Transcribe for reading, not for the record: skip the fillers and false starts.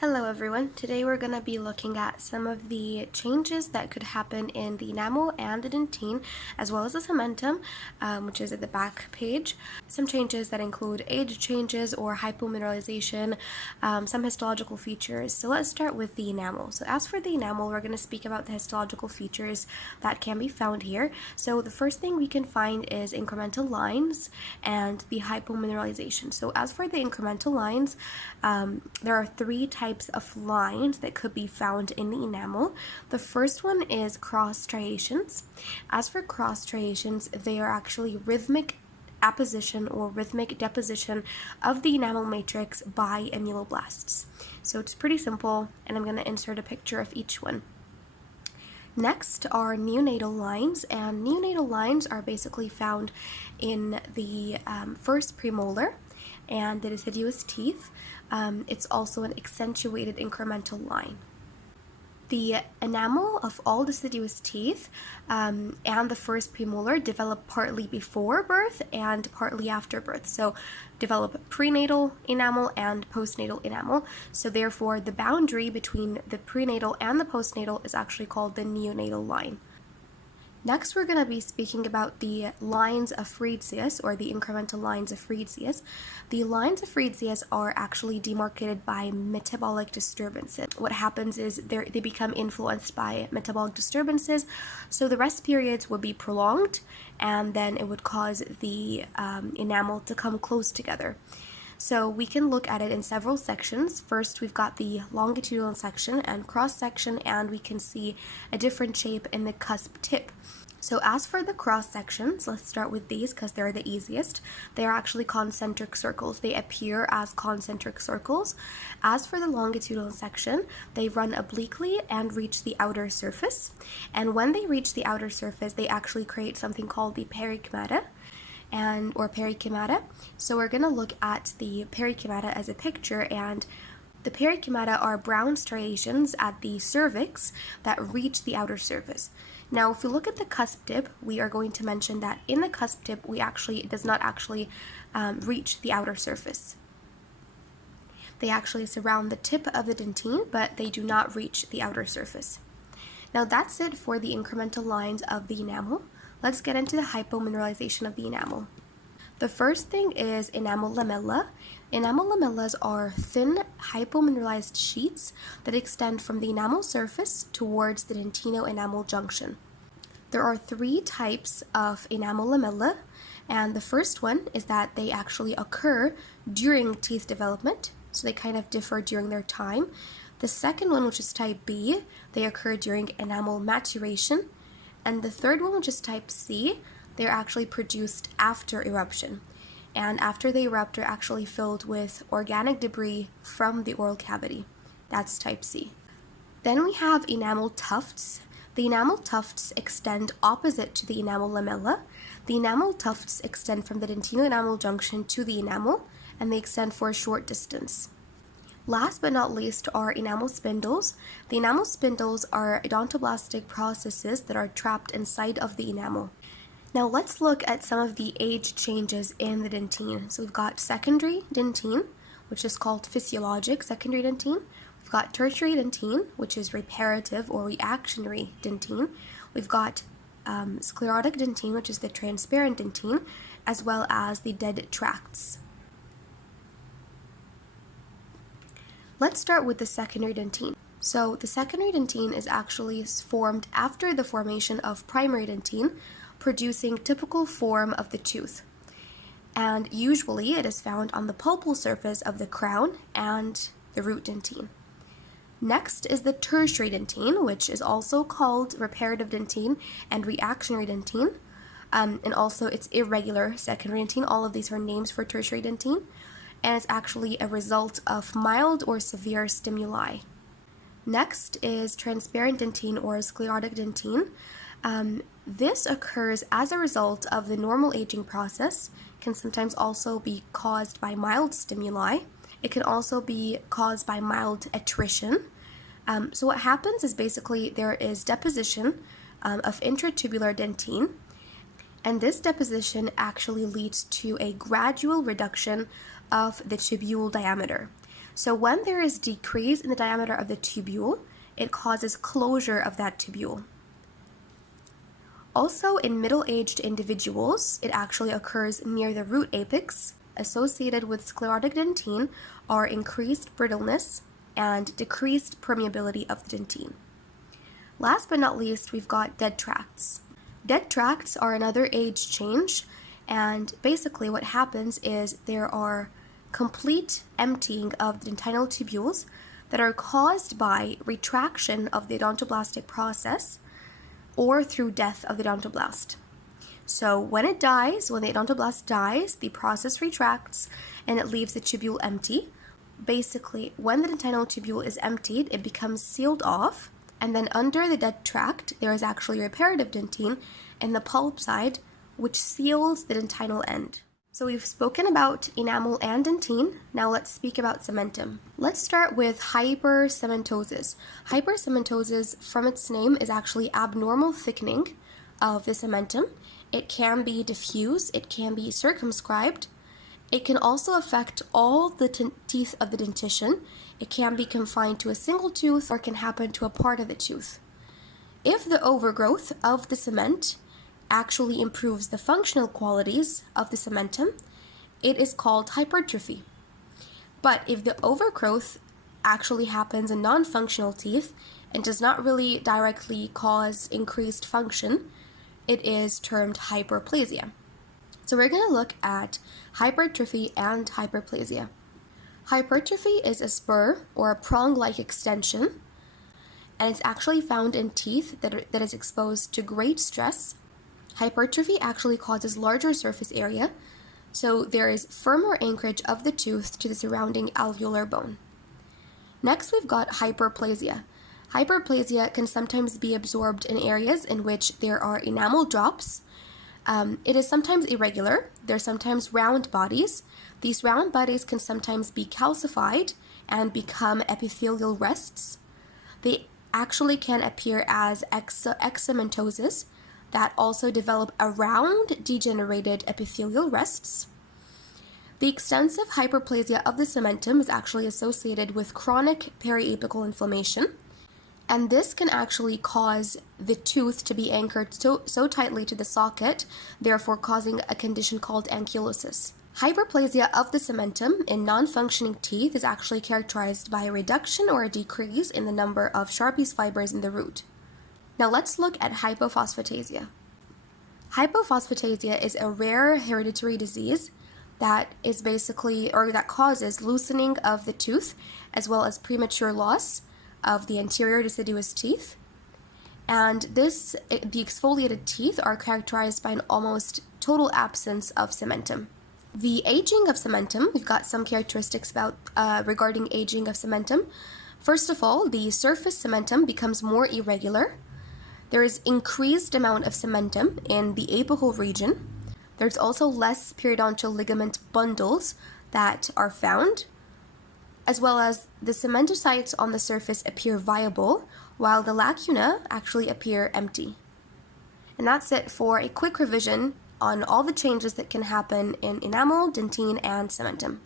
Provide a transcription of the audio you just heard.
Hello everyone, today we're going to be looking at some of the changes that could happen in the enamel and the dentine, as well as the cementum, which is at the back page. Some changes that include age changes or hypomineralization, some histological features. So let's start with the enamel. So as for the enamel, we're going to speak about the histological features that can be found here. So the first thing we can find is incremental lines and the hypomineralization. So as for the incremental lines, there are three types of lines that could be found in the enamel. The first one is cross striations. As for cross striations, they are actually rhythmic apposition or rhythmic deposition of the enamel matrix by ameloblasts. So it's pretty simple, and I'm going to insert a picture of each one. Next are neonatal lines, and neonatal lines are basically found in the first premolar and the deciduous teeth. It's also an accentuated incremental line. The enamel of all deciduous teeth and the first premolar develop partly before birth and partly after birth. So develop prenatal enamel and postnatal enamel. So therefore the boundary between the prenatal and the postnatal is actually called the neonatal line. Next, we're going to be speaking about the lines of Frietzius, or the incremental lines of Frietzius. The lines of Frietzius are actually demarcated by metabolic disturbances. What happens is they become influenced by metabolic disturbances, so the rest periods would be prolonged, and then it would cause the enamel to come close together. So we can look at it in several sections. First, we've got the longitudinal section and cross section, and we can see a different shape in the cusp tip. So as for the cross sections, let's start with these because they're the easiest. They are actually concentric circles. They appear as concentric circles. As for the longitudinal section, they run obliquely and reach the outer surface. And when they reach the outer surface, they actually create something called the perikymata. Or perikymata. So we're going to look at the perikymata as a picture, and the perikymata are brown striations at the cervix that reach the outer surface. Now, if we look at the cusp tip, we are going to mention that in the cusp tip, it does not actually reach the outer surface. They actually surround the tip of the dentine, but they do not reach the outer surface. Now, that's it for the incremental lines of the enamel. Let's get into the hypomineralization of the enamel. The first thing is enamel lamella. Enamel lamellas are thin, hypomineralized sheets that extend from the enamel surface towards the dentino-enamel junction. There are three types of enamel lamella, and the first one is that they actually occur during teeth development, so they kind of differ during their time. The second one, which is type B, they occur during enamel maturation. And the third one, which is type C, they're actually produced after eruption. And after they erupt, they're actually filled with organic debris from the oral cavity. That's type C. Then we have enamel tufts. The enamel tufts extend opposite to the enamel lamella. The enamel tufts extend from the dentino-enamel junction to the enamel, and they extend for a short distance. Last but not least are enamel spindles. The enamel spindles are odontoblastic processes that are trapped inside of the enamel. Now let's look at some of the age changes in the dentine. So we've got secondary dentine, which is called physiologic secondary dentine. We've got tertiary dentine, which is reparative or reactionary dentine. We've got sclerotic dentine, which is the transparent dentine, as well as the dead tracts. Let's start with the secondary dentine. So the secondary dentine is actually formed after the formation of primary dentine, producing typical form of the tooth. And usually it is found on the pulpal surface of the crown and the root dentine. Next is the tertiary dentine, which is also called reparative dentine and reactionary dentine. And also it's irregular secondary dentine. All of these are names for tertiary dentine. And it's actually a result of mild or severe stimuli. Next is transparent dentine or sclerotic dentine. This occurs as a result of the normal aging process, can sometimes also be caused by mild stimuli. It can also be caused by mild attrition. So what happens is basically there is deposition of intratubular dentine, and this deposition actually leads to a gradual reduction of the tubule diameter. So when there is decrease in the diameter of the tubule, it causes closure of that tubule. Also, in middle-aged individuals, it actually occurs near the root apex. Associated with sclerotic dentine are increased brittleness and decreased permeability of the dentine. Last but not least, we've got dead tracts. Dead tracts are another age change, and basically what happens is there are complete emptying of the dentinal tubules that are caused by retraction of the odontoblastic process or through death of the odontoblast. So when it dies, when the odontoblast dies, the process retracts and it leaves the tubule empty. Basically, when the dentinal tubule is emptied, it becomes sealed off, and then under the dead tract, there is actually reparative dentine in the pulp side, which seals the dentinal end. So we've spoken about enamel and dentine. Now let's speak about cementum. Let's start with hypercementosis. Hypercementosis, from its name, is actually abnormal thickening of the cementum. It can be diffuse, it can be circumscribed. It can also affect all the teeth of the dentition. It can be confined to a single tooth or can happen to a part of the tooth. If the overgrowth of the cement actually improves the functional qualities of the cementum, it is called hypertrophy. But if the overgrowth actually happens in non-functional teeth and does not really directly cause increased function, it is termed hyperplasia. So we're going to look at hypertrophy and hyperplasia. Hypertrophy is a spur or a prong-like extension, and it's actually found in teeth that is exposed to great stress. Hypertrophy actually causes larger surface area, so there is firmer anchorage of the tooth to the surrounding alveolar bone. Next, we've got hyperplasia. Hyperplasia can sometimes be absorbed in areas in which there are enamel drops. It is sometimes irregular. They're sometimes round bodies. These round bodies can sometimes be calcified and become epithelial rests. They actually can appear as eccementosis that also develop around degenerated epithelial rests. The extensive hyperplasia of the cementum is actually associated with chronic periapical inflammation, and this can actually cause the tooth to be anchored so tightly to the socket, therefore causing a condition called ankylosis. Hyperplasia of the cementum in non-functioning teeth is actually characterized by a reduction or a decrease in the number of Sharpie's fibers in the root. Now let's look at hypophosphatasia. Hypophosphatasia is a rare hereditary disease that is basically, or that causes loosening of the tooth as well as premature loss of the anterior deciduous teeth. And the exfoliated teeth are characterized by an almost total absence of cementum. The aging of cementum, we've got some characteristics regarding aging of cementum. First of all, the surface cementum becomes more irregular. There is increased amount of cementum in the apical region. There's also less periodontal ligament bundles that are found, as well as the cementocytes on the surface appear viable, while the lacuna actually appear empty. And that's it for a quick revision on all the changes that can happen in enamel, dentine, and cementum.